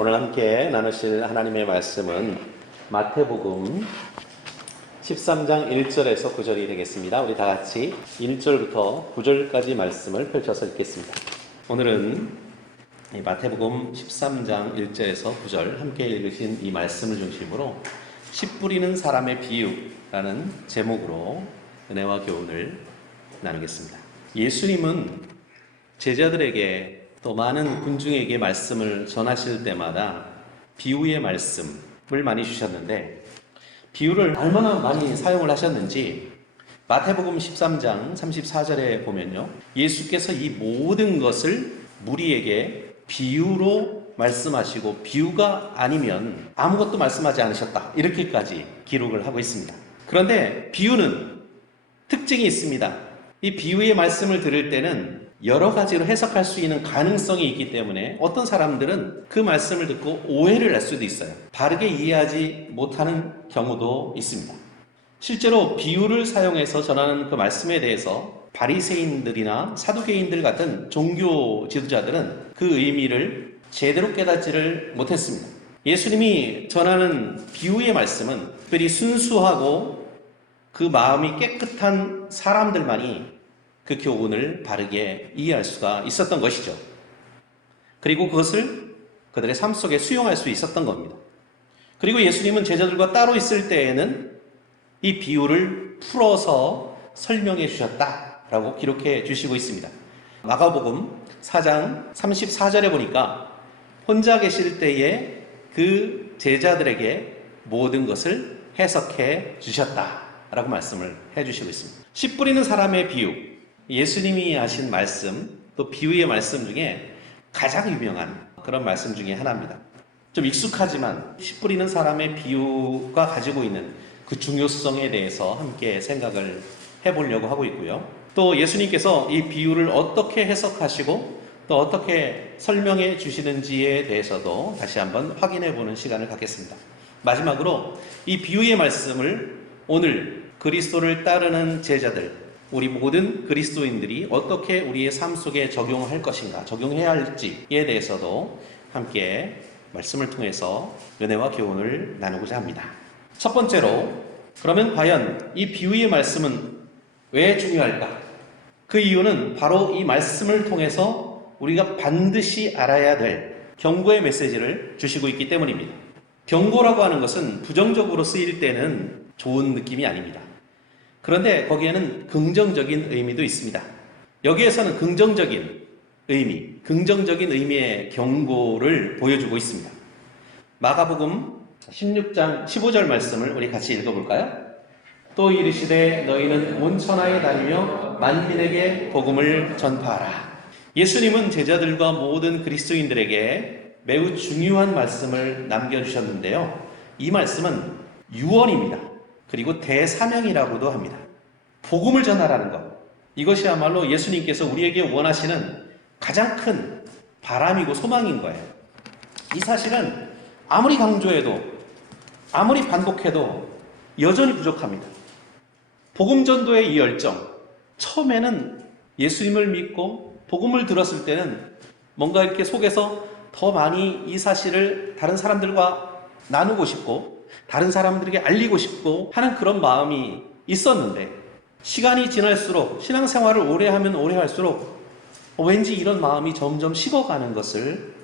오늘 함께 나누실 하나님의 말씀은 마태복음 13장 1절에서 9절이 되겠습니다. 우리 다 같이 1절부터 9절까지 말씀을 펼쳐서 읽겠습니다. 오늘은 마태복음 13장 1절에서 9절 함께 읽으신 이 말씀을 중심으로 씨 뿌리는 사람의 비유라는 제목으로 은혜와 교훈을 나누겠습니다. 예수님은 제자들에게 또 많은 군중에게 말씀을 전하실 때마다 비유의 말씀을 많이 주셨는데, 비유를 얼마나 많이 사용을 하셨는지 마태복음 13장 34절에 보면요, 예수께서 이 모든 것을 무리에게 비유로 말씀하시고 비유가 아니면 아무것도 말씀하지 않으셨다, 이렇게까지 기록을 하고 있습니다. 그런데 비유는 특징이 있습니다. 이 비유의 말씀을 들을 때는 여러 가지로 해석할 수 있는 가능성이 있기 때문에 어떤 사람들은 그 말씀을 듣고 오해를 할 수도 있어요. 바르게 이해하지 못하는 경우도 있습니다. 실제로 비유를 사용해서 전하는 그 말씀에 대해서 바리새인들이나 사두개인들 같은 종교 지도자들은 그 의미를 제대로 깨닫지를 못했습니다. 예수님이 전하는 비유의 말씀은 특별히 순수하고 그 마음이 깨끗한 사람들만이 그 교훈을 바르게 이해할 수가 있었던 것이죠. 그리고 그것을 그들의 삶 속에 수용할 수 있었던 겁니다. 그리고 예수님은 제자들과 따로 있을 때에는 이 비유를 풀어서 설명해 주셨다라고 기록해 주시고 있습니다. 마가복음 4장 34절에 보니까 혼자 계실 때에 그 제자들에게 모든 것을 해석해 주셨다라고 말씀을 해 주시고 있습니다. 씨 뿌리는 사람의 비유, 예수님이 하신 말씀, 또 비유의 말씀 중에 가장 유명한 그런 말씀 중에 하나입니다. 좀 익숙하지만 씨 뿌리는 사람의 비유가 가지고 있는 그 중요성에 대해서 함께 생각을 해보려고 하고 있고요. 또 예수님께서 이 비유를 어떻게 해석하시고 또 어떻게 설명해 주시는지에 대해서도 다시 한번 확인해 보는 시간을 갖겠습니다. 마지막으로 이 비유의 말씀을 오늘 그리스도를 따르는 제자들, 우리 모든 그리스도인들이 어떻게 우리의 삶 속에 적용할 것인가, 적용해야 할지에 대해서도 함께 말씀을 통해서 은혜와 교훈을 나누고자 합니다. 첫 번째로, 그러면 과연 이 비유의 말씀은 왜 중요할까? 그 이유는 바로 이 말씀을 통해서 우리가 반드시 알아야 될 경고의 메시지를 주시고 있기 때문입니다. 경고라고 하는 것은 부정적으로 쓰일 때는 좋은 느낌이 아닙니다. 그런데 거기에는 긍정적인 의미도 있습니다. 여기에서는 긍정적인 의미의 경고를 보여주고 있습니다. 마가복음 16장 15절 말씀을 우리 같이 읽어볼까요? 또 이르시되 너희는 온 천하에 다니며 만민에게 복음을 전파하라. 예수님은 제자들과 모든 그리스도인들에게 매우 중요한 말씀을 남겨주셨는데요, 이 말씀은 유언입니다. 그리고 대사명이라고도 합니다. 복음을 전하라는 것, 이것이야말로 예수님께서 우리에게 원하시는 가장 큰 바람이고 소망인 거예요. 이 사실은 아무리 강조해도 아무리 반복해도 여전히 부족합니다. 복음 전도의 이 열정, 처음에는 예수님을 믿고 복음을 들었을 때는 뭔가 이렇게 속에서 더 많이 이 사실을 다른 사람들과 나누고 싶고 다른 사람들에게 알리고 싶고 하는 그런 마음이 있었는데, 시간이 지날수록, 신앙생활을 오래 하면 오래 할수록 왠지 이런 마음이 점점 식어가는 것을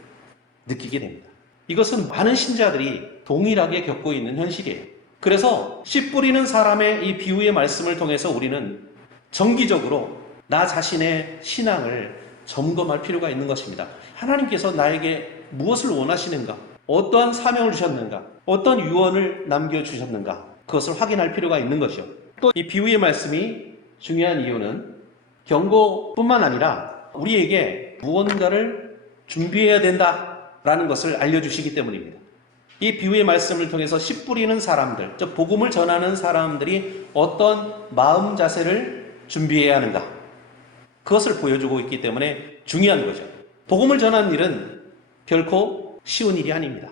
느끼게 됩니다. 이것은 많은 신자들이 동일하게 겪고 있는 현실이에요. 그래서 씨 뿌리는 사람의 이 비유의 말씀을 통해서 우리는 정기적으로 나 자신의 신앙을 점검할 필요가 있는 것입니다. 하나님께서 나에게 무엇을 원하시는가? 어떠한 사명을 주셨는가? 어떤 유언을 남겨주셨는가? 그것을 확인할 필요가 있는 것이요. 또 이 비유의 말씀이 중요한 이유는 경고뿐만 아니라 우리에게 무언가를 준비해야 된다라는 것을 알려주시기 때문입니다. 이 비유의 말씀을 통해서 씨 뿌리는 사람들, 즉 복음을 전하는 사람들이 어떤 마음 자세를 준비해야 하는가? 그것을 보여주고 있기 때문에 중요한 거죠. 복음을 전하는 일은 결코 쉬운 일이 아닙니다.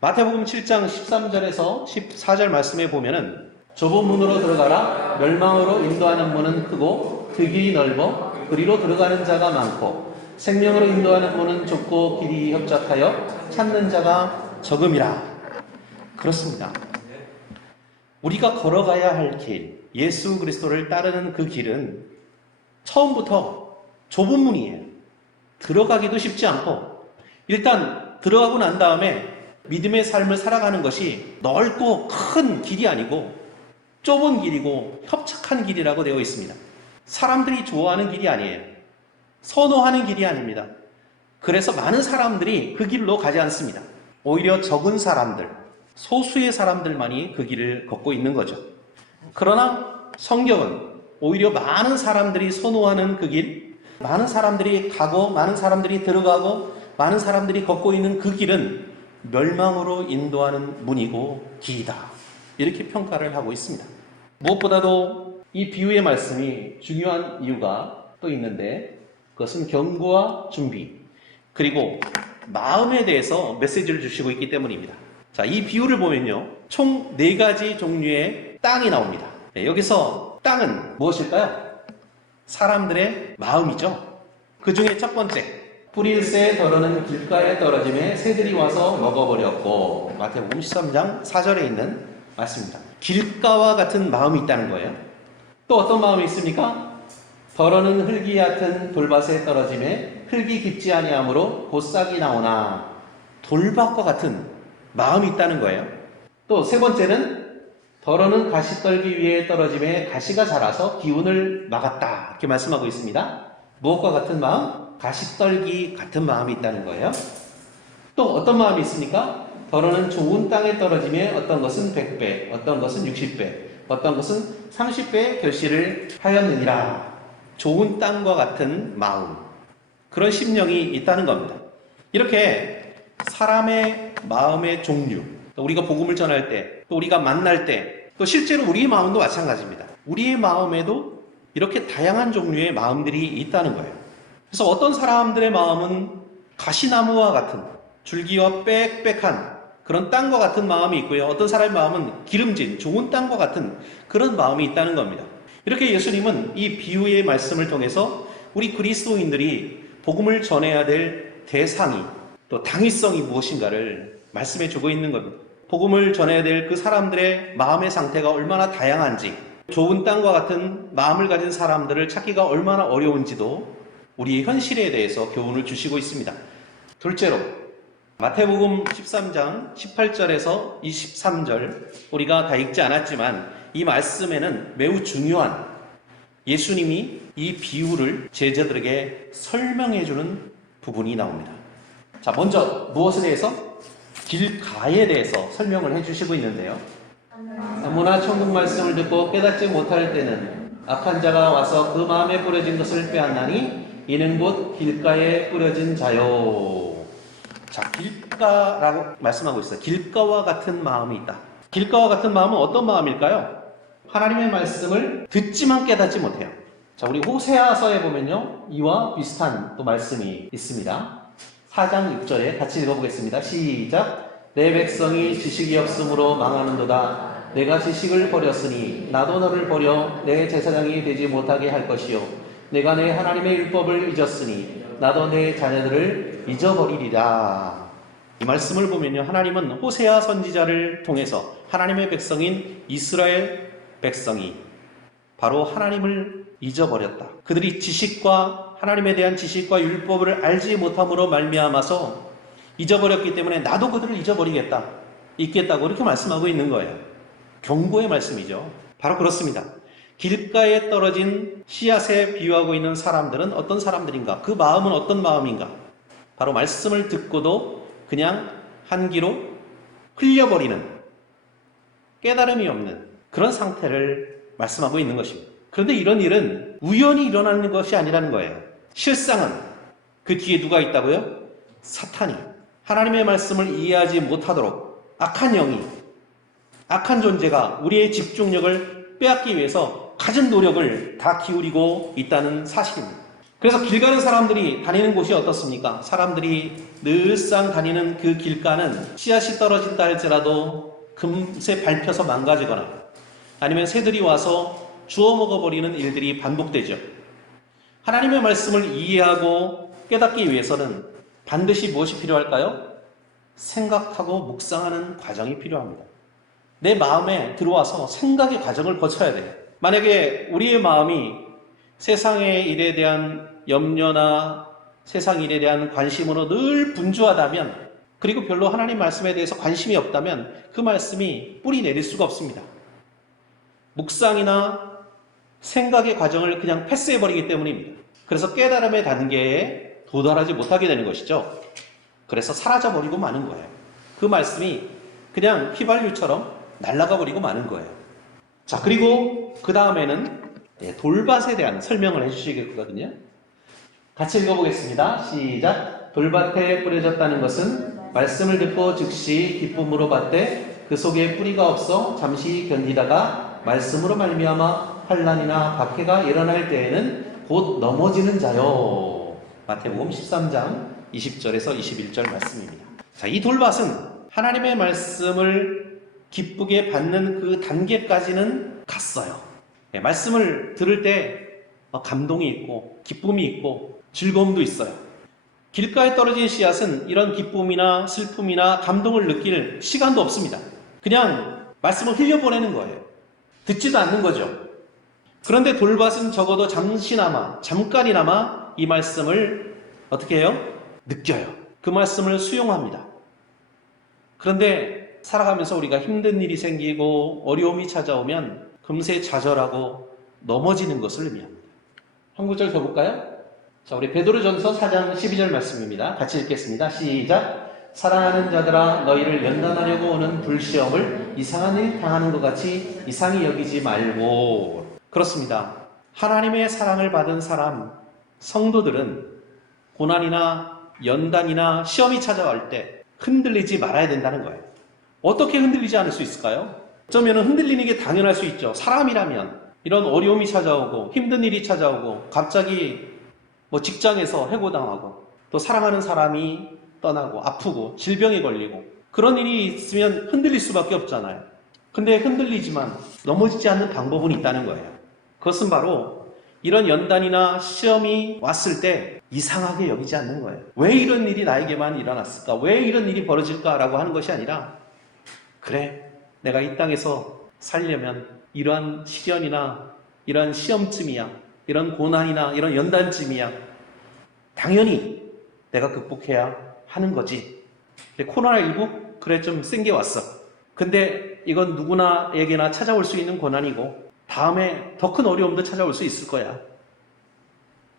마태복음 7장 13절에서 14절 말씀에 보면은 좁은 문으로 들어가라. 멸망으로 인도하는 문은 크고 그 길이 넓어 그리로 들어가는 자가 많고 생명으로 인도하는 문은 좁고 길이 협착하여 찾는 자가 적음이라. 그렇습니다. 우리가 걸어가야 할 길, 예수 그리스도를 따르는 그 길은 처음부터 좁은 문이에요. 들어가기도 쉽지 않고, 일단 들어가고 난 다음에 믿음의 삶을 살아가는 것이 넓고 큰 길이 아니고 좁은 길이고 협착한 길이라고 되어 있습니다. 사람들이 좋아하는 길이 아니에요. 선호하는 길이 아닙니다. 그래서 많은 사람들이 그 길로 가지 않습니다. 오히려 적은 사람들, 소수의 사람들만이 그 길을 걷고 있는 거죠. 그러나 성경은 오히려 많은 사람들이 선호하는 그 길, 많은 사람들이 가고 많은 사람들이 들어가고 많은 사람들이 걷고 있는 그 길은 멸망으로 인도하는 문이고 길이다. 이렇게 평가를 하고 있습니다. 무엇보다도 이 비유의 말씀이 중요한 이유가 또 있는데, 그것은 경고와 준비, 그리고 마음에 대해서 메시지를 주시고 있기 때문입니다. 자, 이 비유를 보면요, 총 4가지 종류의 땅이 나옵니다. 여기서 땅은 무엇일까요? 사람들의 마음이죠. 그 중에 첫 번째, 뿌릴새 더러는 길가에 떨어짐에 새들이 와서 먹어버렸고, 마태복음 13장 4절에 있는 말씀입니다. 길가와 같은 마음이 있다는 거예요. 또 어떤 마음이 있습니까? 더러는 흙이 얕은 돌밭에 떨어짐에 흙이 깊지 아니하므로 곧싹이 나오나. 돌밭과 같은 마음이 있다는 거예요. 또 세 번째는 더러는 가시떨기 위에 떨어짐에 가시가 자라서 기운을 막았다. 이렇게 말씀하고 있습니다. 무엇과 같은 마음? 가시떨기 같은 마음이 있다는 거예요. 또 어떤 마음이 있습니까? 더러는 좋은 땅에 떨어짐에 어떤 것은 100배, 어떤 것은 60배, 어떤 것은 30배의 결실을 하였느니라. 좋은 땅과 같은 마음, 그런 심령이 있다는 겁니다. 이렇게 사람의 마음의 종류, 또 우리가 복음을 전할 때, 또 우리가 만날 때, 또 실제로 우리의 마음도 마찬가지입니다. 우리의 마음에도 이렇게 다양한 종류의 마음들이 있다는 거예요. 그래서 어떤 사람들의 마음은 가시나무와 같은 줄기와 빽빽한 그런 땅과 같은 마음이 있고요. 어떤 사람의 마음은 기름진 좋은 땅과 같은 그런 마음이 있다는 겁니다. 이렇게 예수님은 이 비유의 말씀을 통해서 우리 그리스도인들이 복음을 전해야 될 대상이, 또 당위성이 무엇인가를 말씀해 주고 있는 겁니다. 복음을 전해야 될 그 사람들의 마음의 상태가 얼마나 다양한지, 좋은 땅과 같은 마음을 가진 사람들을 찾기가 얼마나 어려운지도 우리의 현실에 대해서 교훈을 주시고 있습니다. 둘째로 마태복음 13장 18절에서 23절, 우리가 다 읽지 않았지만 이 말씀에는 매우 중요한, 예수님이 이 비유를 제자들에게 설명해 주는 부분이 나옵니다. 자, 먼저 무엇에 대해서? 길가에 대해서 설명을 해주시고 있는데요. 아무나 천국 말씀을 듣고 깨닫지 못할 때는 악한 자가 와서 그 마음에 뿌려진 것을 빼앗나니 이는 곧 길가에 뿌려진 자요. 자, 길가라고 말씀하고 있어요. 길가와 같은 마음이 있다. 길가와 같은 마음은 어떤 마음일까요? 하나님의 말씀을 듣지만 깨닫지 못해요. 자, 우리 호세아서에 보면요, 이와 비슷한 또 말씀이 있습니다. 4장 6절에 같이 읽어보겠습니다. 시작. 내 백성이 지식이 없으므로 망하는도다. 내가 지식을 버렸으니 나도 너를 버려 내 제사장이 되지 못하게 할 것이요. 내가 내 하나님의 율법을 잊었으니 나도 내 자녀들을 잊어버리리라. 이 말씀을 보면요, 하나님은 호세아 선지자를 통해서 하나님의 백성인 이스라엘 백성이 바로 하나님을 잊어버렸다. 그들이 지식과 하나님에 대한 지식과 율법을 알지 못함으로 말미암아서 잊어버렸기 때문에 나도 그들을 잊어버리겠다, 잊겠다고 이렇게 말씀하고 있는 거예요. 경고의 말씀이죠. 바로 그렇습니다. 길가에 떨어진 씨앗에 비유하고 있는 사람들은 어떤 사람들인가? 그 마음은 어떤 마음인가? 바로 말씀을 듣고도 그냥 한 귀로 흘려버리는, 깨달음이 없는 그런 상태를 말씀하고 있는 것입니다. 그런데 이런 일은 우연히 일어나는 것이 아니라는 거예요. 실상은 그 뒤에 누가 있다고요? 사탄이, 하나님의 말씀을 이해하지 못하도록 악한 영이, 악한 존재가 우리의 집중력을 빼앗기 위해서 가진 노력을 다 기울이고 있다는 사실입니다. 그래서 길 가는 사람들이 다니는 곳이 어떻습니까? 사람들이 늘상 다니는 그 길가는 씨앗이 떨어진다 할지라도 금세 밟혀서 망가지거나 아니면 새들이 와서 주워 먹어버리는 일들이 반복되죠. 하나님의 말씀을 이해하고 깨닫기 위해서는 반드시 무엇이 필요할까요? 생각하고 묵상하는 과정이 필요합니다. 내 마음에 들어와서 생각의 과정을 거쳐야 돼요. 만약에 우리의 마음이 세상의 일에 대한 염려나 세상 일에 대한 관심으로 늘 분주하다면, 그리고 별로 하나님 말씀에 대해서 관심이 없다면 그 말씀이 뿌리 내릴 수가 없습니다. 묵상이나 생각의 과정을 그냥 패스해버리기 때문입니다. 그래서 깨달음의 단계에 도달하지 못하게 되는 것이죠. 그래서 사라져버리고 마는 거예요. 그 말씀이 그냥 휘발유처럼 날아가 버리고 마는 거예요. 자, 그리고 그 다음에는 돌밭에 대한 설명을 해주시겠거든요. 같이 읽어보겠습니다. 시작. 돌밭에 뿌려졌다는 것은 말씀을 듣고 즉시 기쁨으로 받되 그 속에 뿌리가 없어 잠시 견디다가 말씀으로 말미암아 환난이나 박해가 일어날 때에는 곧 넘어지는 자요. 마태복음 13장 20절에서 21절 말씀입니다. 자, 이 돌밭은 하나님의 말씀을 기쁘게 받는 그 단계까지는 갔어요. 말씀을 들을 때 감동이 있고 기쁨이 있고 즐거움도 있어요. 길가에 떨어진 씨앗은 이런 기쁨이나 슬픔이나 감동을 느낄 시간도 없습니다. 그냥 말씀을 흘려보내는 거예요. 듣지도 않는 거죠. 그런데 돌밭은 적어도 잠깐이나마 이 말씀을 어떻게 해요? 느껴요. 그 말씀을 수용합니다. 그런데 살아가면서 우리가 힘든 일이 생기고 어려움이 찾아오면 금세 좌절하고 넘어지는 것을 의미합니다. 한 구절 더 볼까요? 자, 우리 베드로전서 4장 12절 말씀입니다. 같이 읽겠습니다. 시작. 사랑하는 자들아, 너희를 연단하려고 오는 불시험을 이상한 일 당하는 것 같이 이상히 여기지 말고. 그렇습니다. 하나님의 사랑을 받은 사람, 성도들은 고난이나 연단이나 시험이 찾아올 때 흔들리지 말아야 된다는 거예요. 어떻게 흔들리지 않을 수 있을까요? 어쩌면 흔들리는 게 당연할 수 있죠. 사람이라면 이런 어려움이 찾아오고 힘든 일이 찾아오고 갑자기 직장에서 해고당하고 또 사랑하는 사람이 떠나고 아프고 질병에 걸리고 그런 일이 있으면 흔들릴 수밖에 없잖아요. 근데 흔들리지만 넘어지지 않는 방법은 있다는 거예요. 그것은 바로 이런 연단이나 시험이 왔을 때 이상하게 여기지 않는 거예요. 왜 이런 일이 나에게만 일어났을까? 왜 이런 일이 벌어질까라고 하는 것이 아니라, 그래, 내가 이 땅에서 살려면 이러한 시련이나 이러한 시험쯤이야, 이런 고난이나 이런 연단쯤이야, 당연히 내가 극복해야 하는 거지. 코로나19 그래 좀 센 게 왔어. 근데 이건 누구나에게나 찾아올 수 있는 고난이고 다음에 더 큰 어려움도 찾아올 수 있을 거야.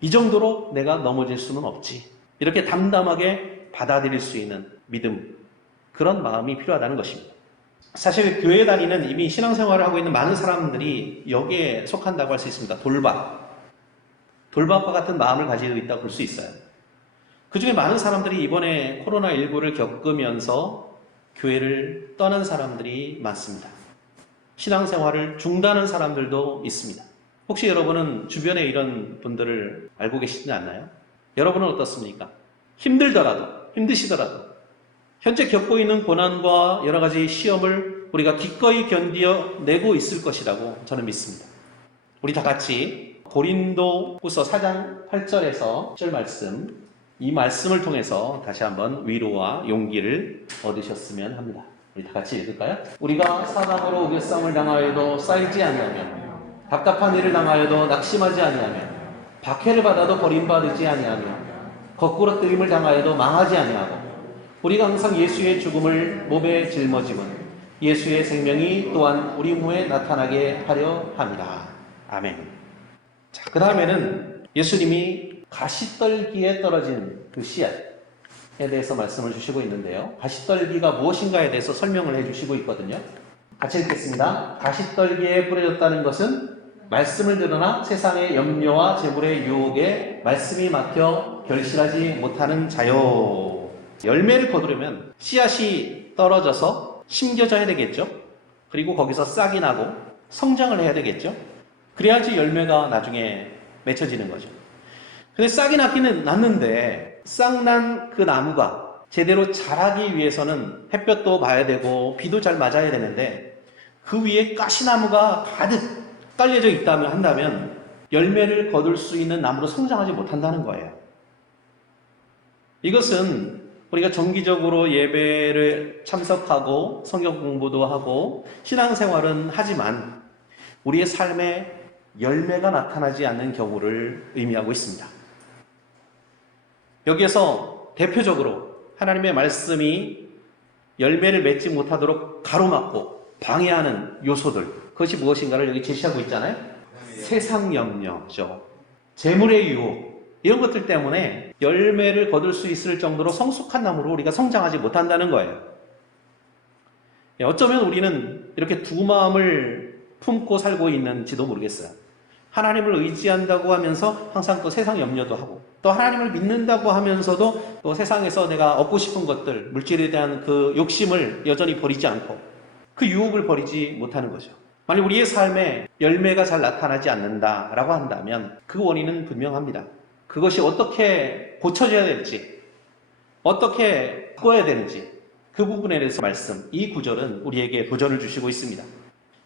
이 정도로 내가 넘어질 수는 없지. 이렇게 담담하게 받아들일 수 있는 믿음, 그런 마음이 필요하다는 것입니다. 사실 교회 다니는 이미 신앙생활을 하고 있는 많은 사람들이 여기에 속한다고 할 수 있습니다. 돌밭과 같은 마음을 가지고 있다고 볼 수 있어요. 그 중에 많은 사람들이 이번에 코로나19를 겪으면서 교회를 떠난 사람들이 많습니다. 신앙생활을 중단한 사람들도 있습니다. 혹시 여러분은 주변에 이런 분들을 알고 계시지 않나요? 여러분은 어떻습니까? 힘드시더라도 현재 겪고 있는 고난과 여러 가지 시험을 우리가 기꺼이 견뎌내고 있을 것이라고 저는 믿습니다. 우리 다 같이 고린도후서 4장 8절에서 10절 말씀, 이 말씀을 통해서 다시 한번 위로와 용기를 얻으셨으면 합니다. 우리 다 같이 읽을까요? 우리가 사단으로 우겨싸움을 당하여도 쌓이지 아니하며 답답한 일을 당하여도 낙심하지 아니하며 박해를 받아도 버림받지 아니하며 거꾸로 뜨림을 당하여도 망하지 아니하고 우리가 항상 예수의 죽음을 몸에 짊어짐은 예수의 생명이 또한 우리 몸에 나타나게 하려 합니다. 아멘. 자, 그 다음에는 예수님이 가시떨기에 떨어진 그 씨앗에 대해서 말씀을 주시고 있는데요. 가시떨기가 무엇인가에 대해서 설명을 해주시고 있거든요. 같이 읽겠습니다. 가시떨기에 뿌려졌다는 것은 말씀을 들으나 세상의 염려와 재물의 유혹에 말씀이 막혀 결실하지 못하는 자요. 열매를 거두려면 씨앗이 떨어져서 심겨져야 되겠죠. 그리고 거기서 싹이 나고 성장을 해야 되겠죠. 그래야지 열매가 나중에 맺혀지는 거죠. 근데 싹이 나기는 났는데 싹난 그 나무가 제대로 자라기 위해서는 햇볕도 봐야 되고 비도 잘 맞아야 되는데 그 위에 가시나무가 가득 깔려져 있다면 한다면 열매를 거둘 수 있는 나무로 성장하지 못한다는 거예요. 이것은 우리가 정기적으로 예배를 참석하고 성경 공부도 하고 신앙생활은 하지만 우리의 삶에 열매가 나타나지 않는 경우를 의미하고 있습니다. 여기에서 대표적으로 하나님의 말씀이 열매를 맺지 못하도록 가로막고 방해하는 요소들, 그것이 무엇인가를 여기 제시하고 있잖아요. 세상 염려죠. 재물의 유혹, 이런 것들 때문에 열매를 거둘 수 있을 정도로 성숙한 나무로 우리가 성장하지 못한다는 거예요. 어쩌면 우리는 이렇게 두 마음을 품고 살고 있는지도 모르겠어요. 하나님을 의지한다고 하면서 항상 또 세상 염려도 하고, 또 하나님을 믿는다고 하면서도 또 세상에서 내가 얻고 싶은 것들, 물질에 대한 그 욕심을 여전히 버리지 않고 그 유혹을 버리지 못하는 거죠. 만약 우리의 삶에 열매가 잘 나타나지 않는다라고 한다면 그 원인은 분명합니다. 그것이 어떻게 고쳐져야 될지, 어떻게 바꿔야 되는지 그 부분에 대해서 말씀, 이 구절은 우리에게 도전을 주시고 있습니다.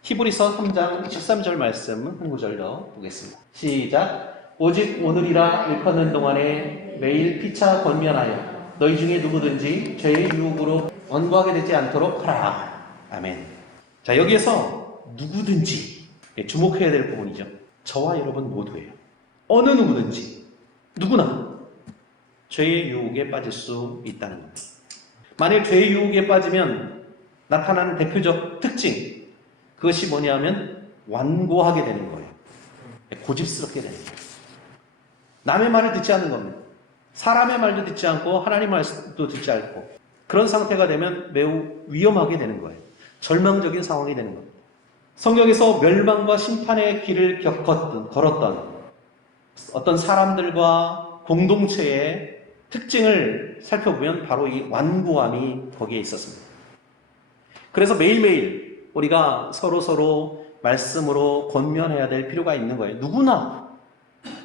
히브리서 3장 13절 말씀 한 구절 더 보겠습니다. 시작. 오직 오늘이라 일컫는 동안에 매일 피차 권면하여 너희 중에 누구든지 죄의 유혹으로 원고하게 되지 않도록 하라. 아멘. 자, 여기에서 누구든지 주목해야 될 부분이죠. 저와 여러분 모두예요. 어느 누구든지, 누구나 죄의 유혹에 빠질 수 있다는 겁니다. 만일 죄의 유혹에 빠지면 나타나는 대표적 특징, 그것이 뭐냐면 완고하게 되는 거예요. 고집스럽게 되는 거예요. 남의 말을 듣지 않는 겁니다. 사람의 말도 듣지 않고 하나님 말도 듣지 않고 그런 상태가 되면 매우 위험하게 되는 거예요. 절망적인 상황이 되는 겁니다. 성경에서 멸망과 심판의 길을 걸었던 어떤 사람들과 공동체의 특징을 살펴보면 바로 이 완고함이 거기에 있었습니다. 그래서 매일매일 우리가 서로 말씀으로 권면해야 될 필요가 있는 거예요.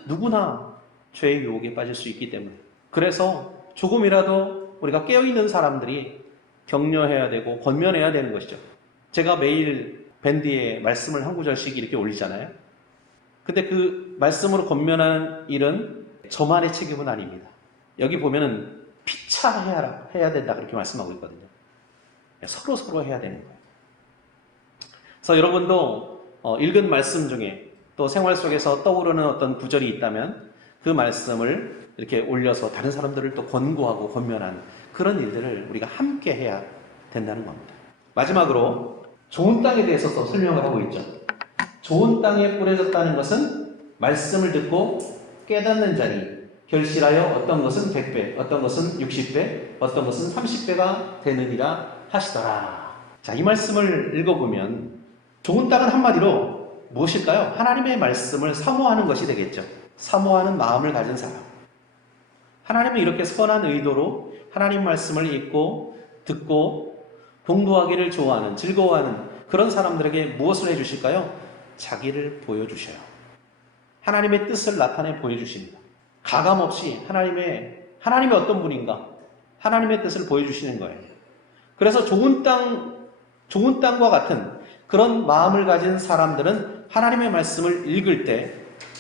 누구나 죄의 유혹에 빠질 수 있기 때문에. 그래서 조금이라도 우리가 깨어있는 사람들이 격려해야 되고 권면해야 되는 것이죠. 제가 매일 밴드에 말씀을 한 구절씩 이렇게 올리잖아요. 근데 그 말씀으로 권면하는 일은 저만의 책임은 아닙니다. 여기 보면은 피차해야 된다 그렇게 말씀하고 있거든요. 서로 해야 되는 거예요. 그래서 여러분도 읽은 말씀 중에 또 생활 속에서 떠오르는 어떤 구절이 있다면 그 말씀을 이렇게 올려서 다른 사람들을 또 권고하고 권면하는 그런 일들을 우리가 함께 해야 된다는 겁니다. 마지막으로 좋은 땅에 대해서 또 설명을 하고 있죠. 좋은 땅에 뿌려졌다는 것은 말씀을 듣고 깨닫는 자니 결실하여 어떤 것은 100배, 어떤 것은 60배, 어떤 것은 30배가 되느니라 하시더라. 자, 이 말씀을 읽어보면 좋은 땅은 한마디로 무엇일까요? 하나님의 말씀을 사모하는 것이 되겠죠. 사모하는 마음을 가진 사람. 하나님은 이렇게 선한 의도로 하나님 말씀을 읽고 듣고 공부하기를 좋아하는, 즐거워하는 그런 사람들에게 무엇을 해주실까요? 자기를 보여주셔요. 하나님의 뜻을 나타내 보여주십니다. 가감없이 하나님의 어떤 분인가, 하나님의 뜻을 보여주시는 거예요. 그래서 좋은 땅과 같은 그런 마음을 가진 사람들은 하나님의 말씀을 읽을 때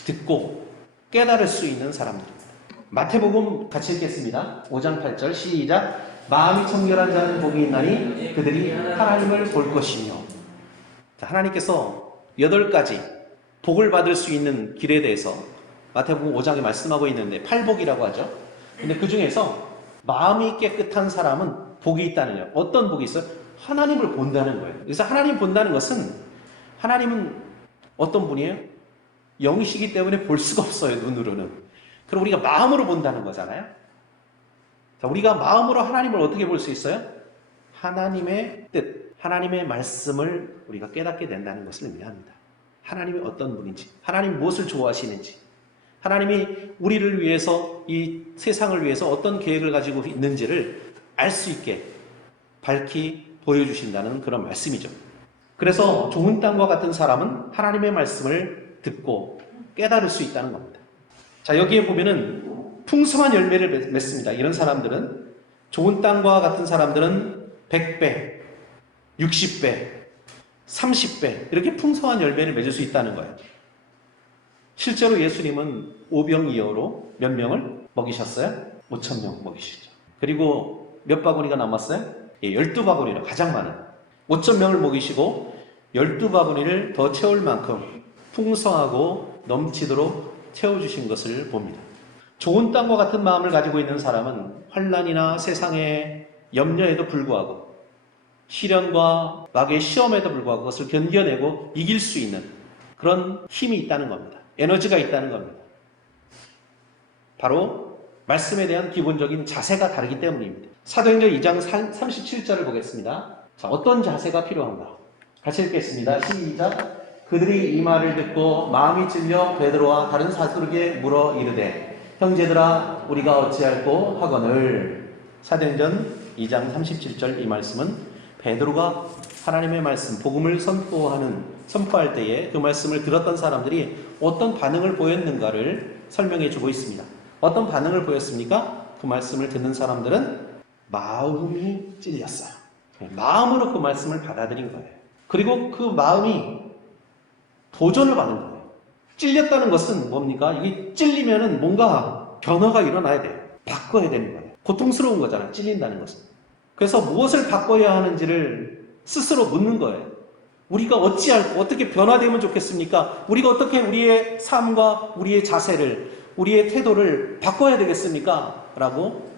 듣고 깨달을 수 있는 사람들입니다. 마태복음 같이 읽겠습니다. 5장 8절 시작. 마음이 청결한 자는 복이 있나니 그들이 하나님을 볼 것이며. 자, 하나님께서 8가지 복을 받을 수 있는 길에 대해서 마태복음 5장에 말씀하고 있는데 팔복이라고 하죠. 근데 그 중에서 마음이 깨끗한 사람은 복이 있다는 거예요. 어떤 복이 있어요? 하나님을 본다는 거예요. 그래서 하나님 본다는 것은 하나님은 어떤 분이에요? 영이시기 때문에 볼 수가 없어요. 눈으로는. 그럼 우리가 마음으로 본다는 거잖아요. 자, 우리가 마음으로 하나님을 어떻게 볼 수 있어요? 하나님의 뜻, 하나님의 말씀을 우리가 깨닫게 된다는 것을 의미합니다. 하나님이 어떤 분인지, 하나님 무엇을 좋아하시는지, 하나님이 우리를 위해서, 이 세상을 위해서 어떤 계획을 가지고 있는지를 알 수 있게 밝히 보여주신다는 그런 말씀이죠. 그래서 좋은 땅과 같은 사람은 하나님의 말씀을 듣고 깨달을 수 있다는 겁니다. 자, 여기에 보면은 풍성한 열매를 맺습니다. 이런 사람들은, 좋은 땅과 같은 사람들은 100배, 60배, 30배 이렇게 풍성한 열매를 맺을 수 있다는 거예요. 실제로 예수님은 오병이어로 몇 명을 먹이셨어요? 5,000명 먹이시죠. 그리고 몇 바구니가 남았어요? 12바구니로 가장 많은 5,000명을 먹이시고 12바구니를 더 채울 만큼 풍성하고 넘치도록 채워주신 것을 봅니다. 좋은 땅과 같은 마음을 가지고 있는 사람은 환난이나 세상의 염려에도 불구하고 시련과 마귀의 시험에도 불구하고 그것을 견뎌내고 이길 수 있는 그런 힘이 있다는 겁니다. 에너지가 있다는 겁니다. 바로 말씀에 대한 기본적인 자세가 다르기 때문입니다. 사도행전 2장 37절을 보겠습니다. 자, 어떤 자세가 필요한가? 같이 읽겠습니다. 시작. 그들이 이 말을 듣고 마음이 찔려 베드로와 다른 사도에게 물어 이르되 형제들아 우리가 어찌할꼬 하거늘. 사도행전 2장 37절 이 말씀은 베드로가 하나님의 말씀 복음을 선포할 때에 그 말씀을 들었던 사람들이 어떤 반응을 보였는가를 설명해 주고 있습니다. 어떤 반응을 보였습니까? 그 말씀을 듣는 사람들은 마음이 찔렸어요. 마음으로 그 말씀을 받아들인 거예요. 그리고 그 마음이 도전을 받은 거예요. 찔렸다는 것은 뭡니까? 이게 찔리면은 뭔가 변화가 일어나야 돼요. 바꿔야 되는 거예요. 고통스러운 거잖아요. 찔린다는 것은. 그래서 무엇을 바꿔야 하는지를 스스로 묻는 거예요. 우리가 어찌할고 어떻게 변화되면 좋겠습니까? 우리가 어떻게 우리의 삶과 우리의 자세를, 우리의 태도를 바꿔야 되겠습니까? 라고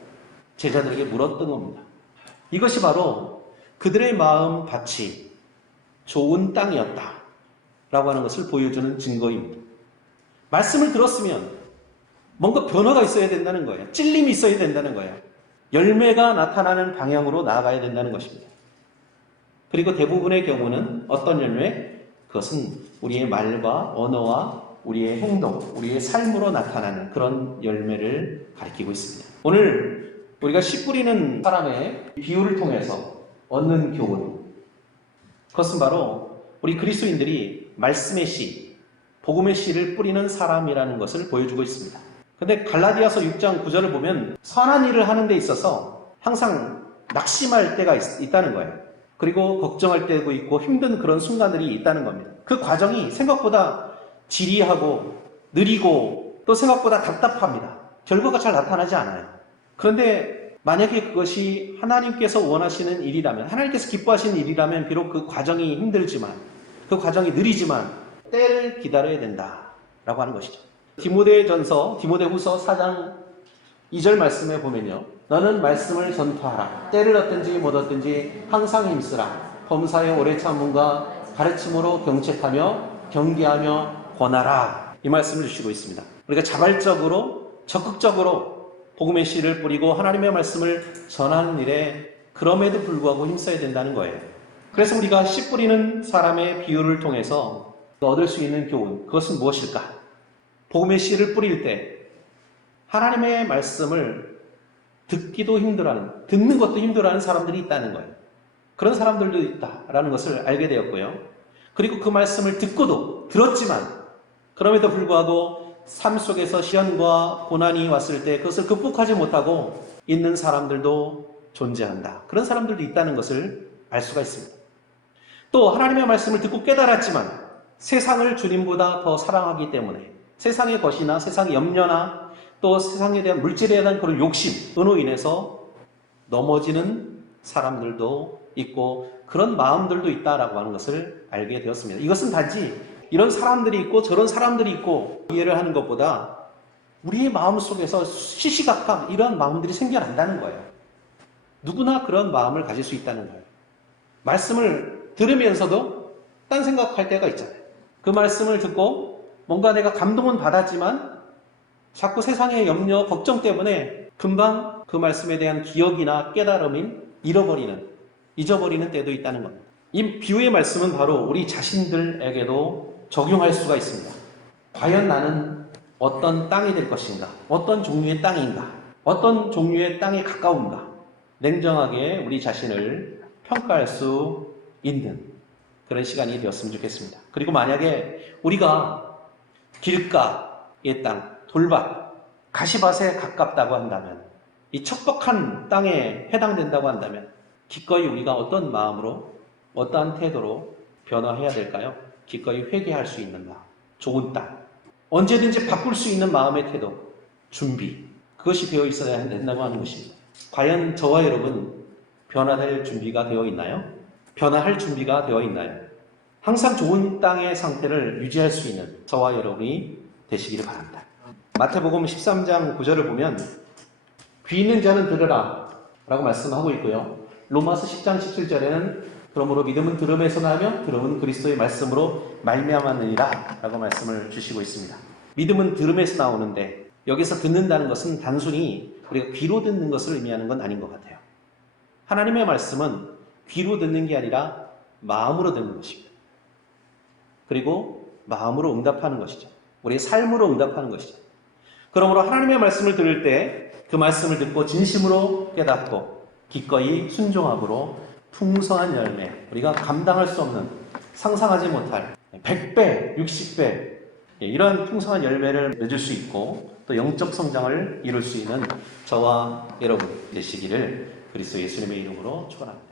제자들에게 물었던 겁니다. 이것이 바로 그들의 마음 밭이 좋은 땅이었다 라고 하는 것을 보여주는 증거입니다. 말씀을 들었으면 뭔가 변화가 있어야 된다는 거예요. 찔림이 있어야 된다는 거예요. 열매가 나타나는 방향으로 나아가야 된다는 것입니다. 그리고 대부분의 경우는 어떤 열매? 그것은 우리의 말과 언어와 우리의 행동, 우리의 삶으로 나타나는 그런 열매를 가리키고 있습니다. 오늘 우리가 씨 뿌리는 사람의 비유를 통해서 얻는 교훈, 그것은 바로 우리 그리스도인들이 말씀의 씨, 복음의 씨를 뿌리는 사람이라는 것을 보여주고 있습니다. 근데 갈라디아서 6장 9절을 보면 선한 일을 하는 데 있어서 항상 낙심할 때가 있다는 거예요. 그리고 걱정할 때도 있고 힘든 그런 순간들이 있다는 겁니다. 그 과정이 생각보다 지리하고 느리고 또 생각보다 답답합니다. 결과가 잘 나타나지 않아요. 그런데 만약에 그것이 하나님께서 원하시는 일이라면, 하나님께서 기뻐하시는 일이라면 비록 그 과정이 힘들지만, 그 과정이 느리지만 때를 기다려야 된다라고 하는 것이죠. 디모데후서 4장 2절 말씀에 보면요, 너는 말씀을 전파하라. 때를 얻든지 못 얻든지 항상 힘쓰라. 범사에 오래 참음과 가르침으로 경책하며 경계하며 권하라. 이 말씀을 주시고 있습니다. 우리가 자발적으로 적극적으로 복음의 씨를 뿌리고 하나님의 말씀을 전하는 일에 그럼에도 불구하고 힘써야 된다는 거예요. 그래서 우리가 씨 뿌리는 사람의 비유를 통해서 얻을 수 있는 교훈, 그것은 무엇일까? 복음의 씨를 뿌릴 때 하나님의 말씀을 듣기도 힘들어하는, 듣는 것도 힘들어하는 사람들이 있다는 거예요. 그런 사람들도 있다라는 것을 알게 되었고요. 그리고 그 말씀을 듣고도 들었지만 그럼에도 불구하고 삶 속에서 시련과 고난이 왔을 때 그것을 극복하지 못하고 있는 사람들도 존재한다. 그런 사람들도 있다는 것을 알 수가 있습니다. 또 하나님의 말씀을 듣고 깨달았지만 세상을 주님보다 더 사랑하기 때문에 세상의 것이나 세상의 염려나 또 세상에 대한 물질에 대한 그런 욕심으로 인해서 넘어지는 사람들도 있고 그런 마음들도 있다라고 하는 것을 알게 되었습니다. 이것은 단지 이런 사람들이 있고 저런 사람들이 있고 이해를 하는 것보다 우리의 마음 속에서 시시각각 이런 마음들이 생겨난다는 거예요. 누구나 그런 마음을 가질 수 있다는 거예요. 말씀을 들으면서도 딴 생각할 때가 있잖아요. 그 말씀을 듣고 뭔가 내가 감동은 받았지만 자꾸 세상의 염려, 걱정 때문에 금방 그 말씀에 대한 기억이나 깨달음을 잊어버리는 때도 있다는 겁니다. 이 비유의 말씀은 바로 우리 자신들에게도 적용할 수가 있습니다. 과연 나는 어떤 땅이 될 것인가? 어떤 종류의 땅인가? 어떤 종류의 땅에 가까운가? 냉정하게 우리 자신을 평가할 수 있는 그런 시간이 되었으면 좋겠습니다. 그리고 만약에 우리가 길가의 땅, 돌밭, 가시밭에 가깝다고 한다면, 이 척박한 땅에 해당된다고 한다면 기꺼이 우리가 어떤 마음으로, 어떠한 태도로 변화해야 될까요? 기꺼이 회개할 수 있는 마음, 좋은 땅, 언제든지 바꿀 수 있는 마음의 태도, 준비, 그것이 되어 있어야 된다고 하는 것입니다. 과연 저와 여러분 변화될 준비가 되어 있나요? 변화할 준비가 되어 있나요? 항상 좋은 땅의 상태를 유지할 수 있는 저와 여러분이 되시기를 바랍니다. 마태복음 13장 9절을 보면 귀 있는 자는 들으라 라고 말씀하고 있고요. 로마서 10장 17절에는 그러므로 믿음은 들음에서 나며 들음은 그리스도의 말씀으로 말미암았느니라 라고 말씀을 주시고 있습니다. 믿음은 들음에서 나오는데 여기서 듣는다는 것은 단순히 우리가 귀로 듣는 것을 의미하는 건 아닌 것 같아요. 하나님의 말씀은 귀로 듣는 게 아니라 마음으로 듣는 것입니다. 그리고 마음으로 응답하는 것이죠. 우리의 삶으로 응답하는 것이죠. 그러므로 하나님의 말씀을 들을 때 그 말씀을 듣고 진심으로 깨닫고 기꺼이 순종함으로 풍성한 열매, 우리가 감당할 수 없는, 상상하지 못할 100배, 60배 이런 풍성한 열매를 맺을 수 있고 또 영적 성장을 이룰 수 있는 저와 여러분 되시기를 그리스도 예수님의 이름으로 축원합니다.